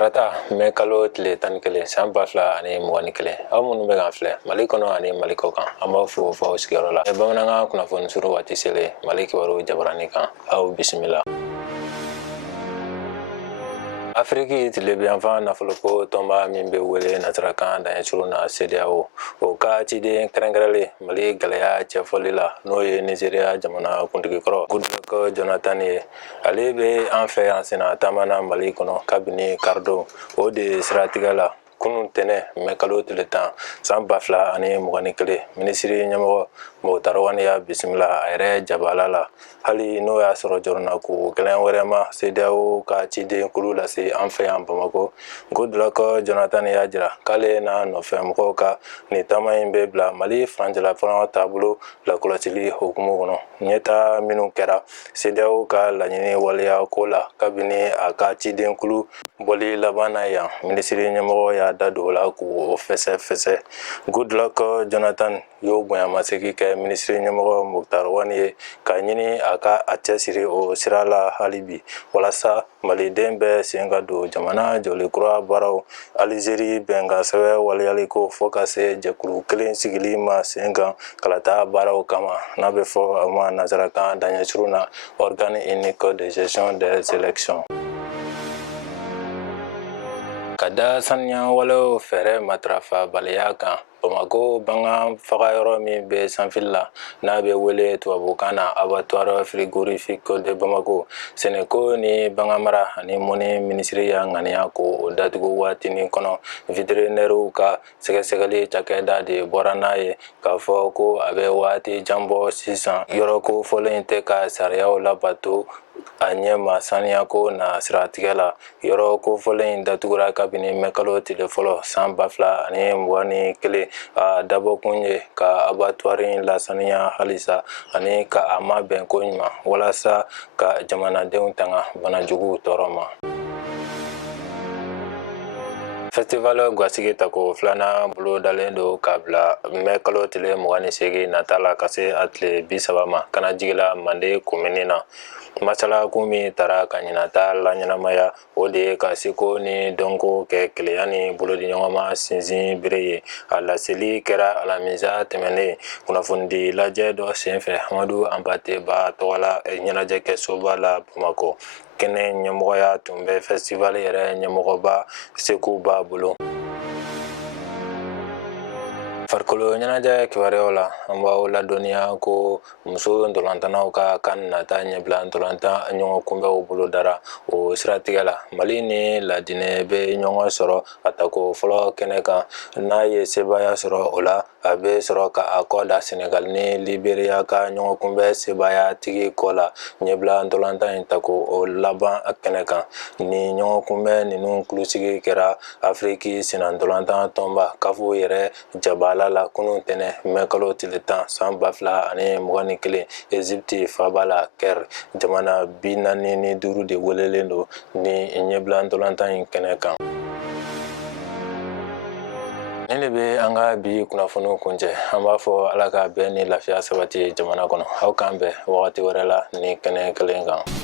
Tarata mɛ kalo tile 11 san 2021 aw minnu bɛ k'an filɛ Mali kɔnɔ ani Mali kɔ kan an b'aw fo f'aw sigiyɔrɔ la bamanankan kunnafoni suru waati selen Mali kibaru jabarani kan aw bisimila. Afriki tile bi yanfan nafoloko tɔnba min bɛ wele nasarakan daɲɛsuru na CEDEAO o ka ciden kɛrɛnkɛrɛnlen Mali gɛlɛya cɛfɔli la n'o ye Nizeriya jamana kuntigi kɔrɔ Goodluck Jonathan ye ale bɛ an fɛ yan sena taamana Mali kɔnɔ kabini karidon o de siratigɛ la kunun tɛnɛ mɛ kalo tile 10 san 2021 minisiri ɲɛmɔgɔ Mokutari Wani y'a bisimila a yɛrɛ jabala la hali n'o y'a sɔrɔ jɔrɔna ko gɛlɛn wɛrɛ ma CEDEAO ka ciden kulu lase an fɛ yan Bamako Goodluck Jonathan y'a jira k'ale n'a nɔfɛmɔgɔw ka nin taama in bɛ bila Mali furancɛla fanga taabolo lakɔlɔsili hukumu kɔnɔ ɲɛtaa minnu kɛra CEDEAO ka laɲini waleya ko la kabini a ka ciden kulu bɔli laban na yan minisiri ɲɛmɔgɔ y'a da don o la k'o fɛsɛfɛsɛ Goodluck Jonathan y'o bonyamasegin kɛ minisiri ɲɛmɔgɔ Mokutari Wani ye ka ɲini a ka a cɛsiri o sira la hali bi walasa Maliden bɛ sen ka don jamana jɔlikura baaraw Alizeri bɛnkan sɛbɛn waleyaliko fo ka se jɛkulu kelen sigili ma sen kan kalata baaraw kama n'a bɛ fɔ a ma nazarakan daɲɛsuru na organe unique de gestion des élections. Ka da saniya walew fɛɛrɛ matarafa baliya kan Bamako bangan faga yɔrɔ min bɛ sanfili la n'a bɛ wele tubabukan na abattoir frigorifique de Bamako Seneko ni banganmara ani mɔni minisiri y'a ŋaniya ko datugu waatinin kɔnɔ vétérinaires ka sɛgɛsɛgɛli cakɛda de bɔra n'a ye k'a fɔ ko a bɛ waati jan bɔ sisan yɔrɔ kofɔlen tɛ ka sariyaw labato a ɲɛma saniyako na siratigɛ la yɔrɔ kofɔlen datugura kabini mɛ kalo tile fɔlɔ san 2021 a dabɔkun ye ka abattoir lasaniya halisa ani ka a mabɛn ko ɲuman walasa ka jamanadenw tanga banajuguw tɔɔrɔ ma. Festival Gwasigi Tako filanan bolo dalen don k'a bila mɛ kalo tile 28 nata la ka se a tile 30 ma kana jigila Mande komini na masala kun min tara ka ɲinata la ɲɛnamaya o de ye ka seko ni dɔnko kɛ keleya ni bolodiɲɔgɔnma sinsin bere ye a laseli kɛra alamisa tɛmɛnen kunnafoni lajɛ dɔ senfɛ Hamadu Anpate ba tɔgɔla ɲɛnajɛ kɛsoba la Bamako kɛnɛ ɲɛmɔgɔya tun bɛ festival yɛrɛ ɲɛmɔgɔba Seku b'a bolo. Farikolo ɲɛnajɛ kibaruyaw la an b'aw ladɔnniya ko muso ntolantanaw ka kan nata ɲɛbila ntolantan ɲɔgɔn kunbɛw bolo dara o siratigɛ la Mali ni ladinɛ bɛ ɲɔgɔn sɔrɔ a tako fɔlɔ kɛnɛ kan n'a ye sebaya sɔrɔ o la a bɛ sɔrɔ ka a kɔ da Senegal ni Liberiya ka ɲɔgɔn kunbɛ sebaya tigi kɔ la ɲɛbila ntolantan in tako o laban kɛnɛ kan ni ɲɔgɔn kunbɛ ninnu kulusigi kɛra Afriki sina ntolantan tɔnba kafo yɛrɛ jabala la kunun tɛnɛ mɛ kalo tile 10 san 2021 Egypte faaba la Caire jamana 45 de welelen don ni ɲɛbila ntolantan in kɛnɛ kan. Ni de bɛ an ka bi kunnafoniw kuncɛ an b'a fɔ Ala ka bɛn ni lafiya sabati jamana kɔnɔ aw k'an bɛn wagati wɛrɛ la ni kɛnɛ kelen kan.